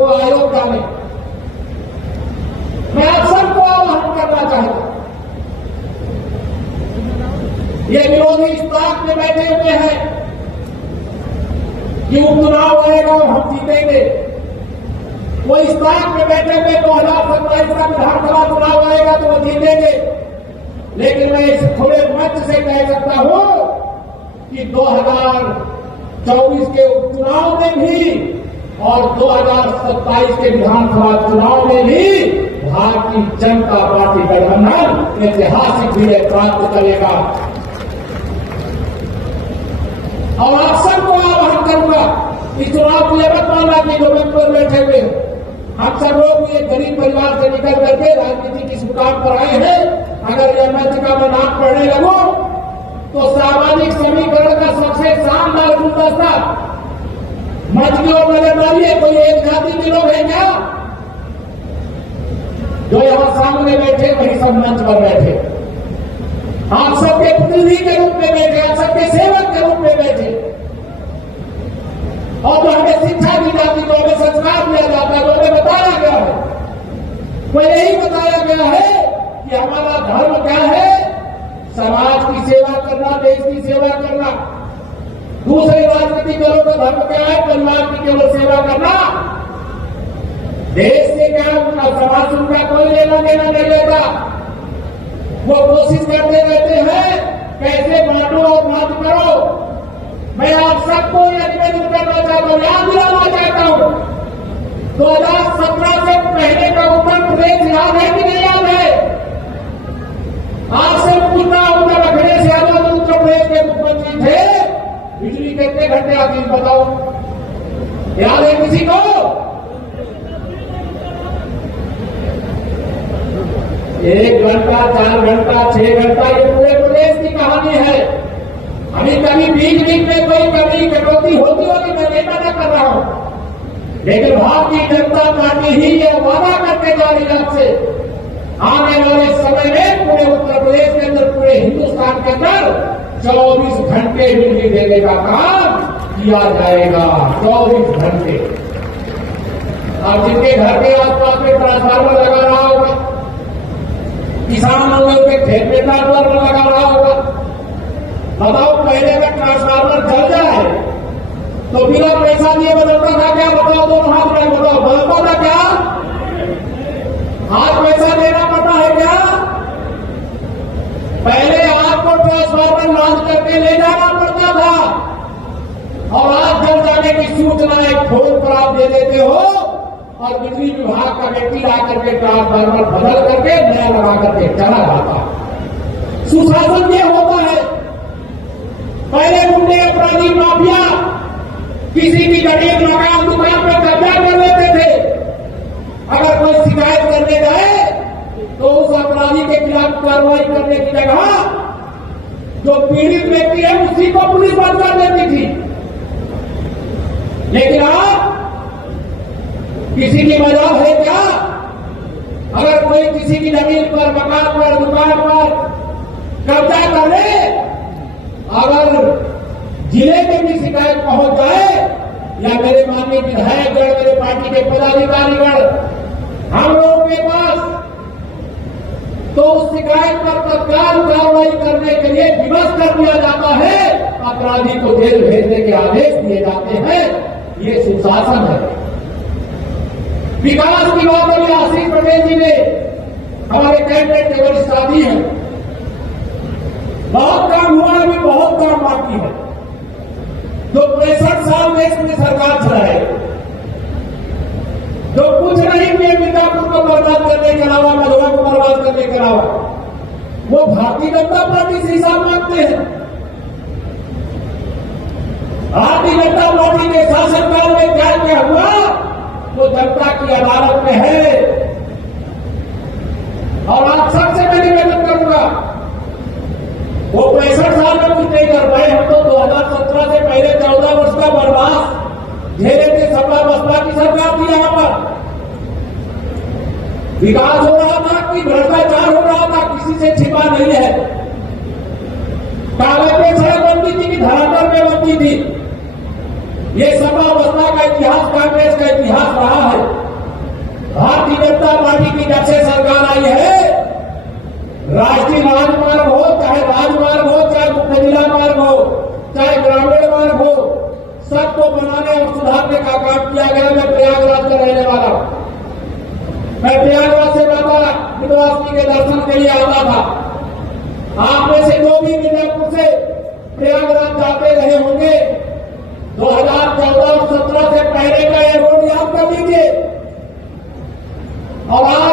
वो आयोग डाले। मैं आप सबको आह्वान करना चाहता हूं, ये विरोधी इस बात में बैठे हुए हैं कि उपचुनाव आएगा और हम जीतेंगे। वो इस बात में बैठे हुए 2027 का विधानसभा चुनाव आएगा तो वो जीतेंगे। लेकिन मैं इस खुले मंच से कह सकता हूं कि 2024 के उपचुनाव में भी और 2027 के विधानसभा चुनाव में भी भारतीय जनता पार्टी गठबंधन ऐतिहासिक विजय प्राप्त करेगा। और आप सबको आह्वान करूंगा, इस चुनाव के लिए मत मानना कि जो मंच पर बैठे हुए हम सब लोग ये गरीब परिवार से निकल करके राजनीति की मुकाम पर आए हैं। अगर यह मंच का मैं नाम पढ़ने लगूं तो सामाजिक समीकरण का सबसे शानदार गुलदस्ता मंच की ओर नजर डालिए। कोई एक जाति के लोग हैं क्या जो यहां सामने बैठे? वही सब मंच पर बैठे, आप सबके प्रतिनिधि के रूप में बैठे, आप सबके सेवक के रूप में बैठे। और जो हमें शिक्षा दी जाती, जो हमें संस्कार दिया जाता है, जो हमें बताया गया है, वो यही बताया गया है कि हमारा धर्म क्या है? समाज की सेवा करना, देश की सेवा करना। दूसरे राजनीतिक दलों का धर्म क्या है? परिवार की केवल सेवा करना। देश से क्या उनका, समाज उनका कोई लेना देना नहीं लेता। वो कोशिश करते रहते हैं कैसे बांटो और बात करो। मैं आप सबको यह निवेदन करना चाहता हूं, याद दिलाना चाहता हूं, 2017 से पहले का उत्तर प्रदेश याद है कि नहीं याद है? आपसे पूछना होगा, अखिलेश यादव जो उत्तर प्रदेश के मुख्यमंत्री थे, बिजली कितने घंटे आती है बताओ? याद है किसी को? 1 घंटा, 4 घंटा, 6 घंटा, ये पूरे प्रदेश की कहानी है। अभी कभी बीच बीच में कोई कभी कटौती होती होगी, मैं नहीं मना कर रहा हूं, लेकिन भारतीय जनता पार्टी ही ये वादा करके जा रही है आपसे, आने वाले समय में पूरे उत्तर प्रदेश के अंदर, पूरे हिंदुस्तान के अंदर 24 घंटे बिजली देने का काम किया जाएगा। 24 घंटे। अब जिनके घर के आसपास में ट्रांसफार्मर लगा रहा होगा, किसान लोगों के खेत में ट्रांसफार्मर लगा रहा होगा, बताओ पहले अगर ट्रांसफार्मर जल जाए तो बिना पैसा दिए बदलता था क्या? बताओ, दोनों हाथ में बताओ, बदलता था क्या? आज पैसा देना पड़ता है क्या? पहले आपको ट्रांसफार्मर लॉन्च करके ले जाना पड़ता था और आज जल जाने की सूचना एक फोन पर आप दे देते हो और बिजली विभाग का व्यक्ति ला करके ट्रांसफार्मर बदल करके नया लगा करके चला जाता। सुशासन ये होता है। पहले गुंडे, अपराधी, माफिया किसी की जमीन, मकान, दुकान पर कब्जा कर लेते थे। अगर कोई शिकायत करने जाए तो उस अपराधी के खिलाफ कार्रवाई करने की जगह जो पीड़ित व्यक्ति है उसी को पुलिस बंद कर देती थी। लेकिन अब किसी की मजाल है क्या? अगर कोई किसी की जमीन पर, मकान पर, दुकान पर कब्जा कर ले, अगर जिले में भी शिकायत पहुंच जाए या मेरे माननीय विधायकगण, मेरे पार्टी के पदाधिकारीगण हम लोगों के पास, तो उस शिकायत पर तत्काल कार्रवाई करने के लिए विवश कर दिया जाता है, अपराधी को जेल भेजने के आदेश दिए जाते हैं। ये सुशासन है। विकास की बात अभी आशीष पटेल जी ने, हमारे कैबिनेट के वरिष्ठ साथी हैं, बहुत काम हुआ, अभी बहुत काम बाकी है। जो 65 साल देश में सरकार चलाए, जो कुछ नहीं किए मिर्जापुर को बर्बाद करने के अलावा, मधुआ को बर्बाद करने के अलावा, वो भारतीय जनता पार्टी से हिसाब मांगते हैं। भारतीय जनता पार्टी के शासनकाल में क्या क्या हुआ वो जनता की अदालत में है। और आप सबसे मैं निवेदन करूंगा, वो 65 साल में कुछ नहीं कर पाए। हम तो 2017 से पहले 14 वर्ष का बर्बाद झेले थे। सपा बसपा की सरकार थी। यहां पर विकास हो रहा था कि भ्रष्टाचार हो रहा था, किसी से छिपा नहीं है। कागज पे सड़क बनती थी कि धरातल में बनती थी। ये सपा बसपा का इतिहास, कांग्रेस का इतिहास रहा है। बनाने और सुधारने का काम किया गया। मैं प्रयागराज का रहने वाला हूं। मैं प्रयागराज से बाबा विंध्यवासिनी के दर्शन के लिए आता था। आप में से जो भी मिर्जापुर से प्रयागराज जाते रहे होंगे, 2014 और 17 से पहले का ये रोड याद कर लीजिए। और आज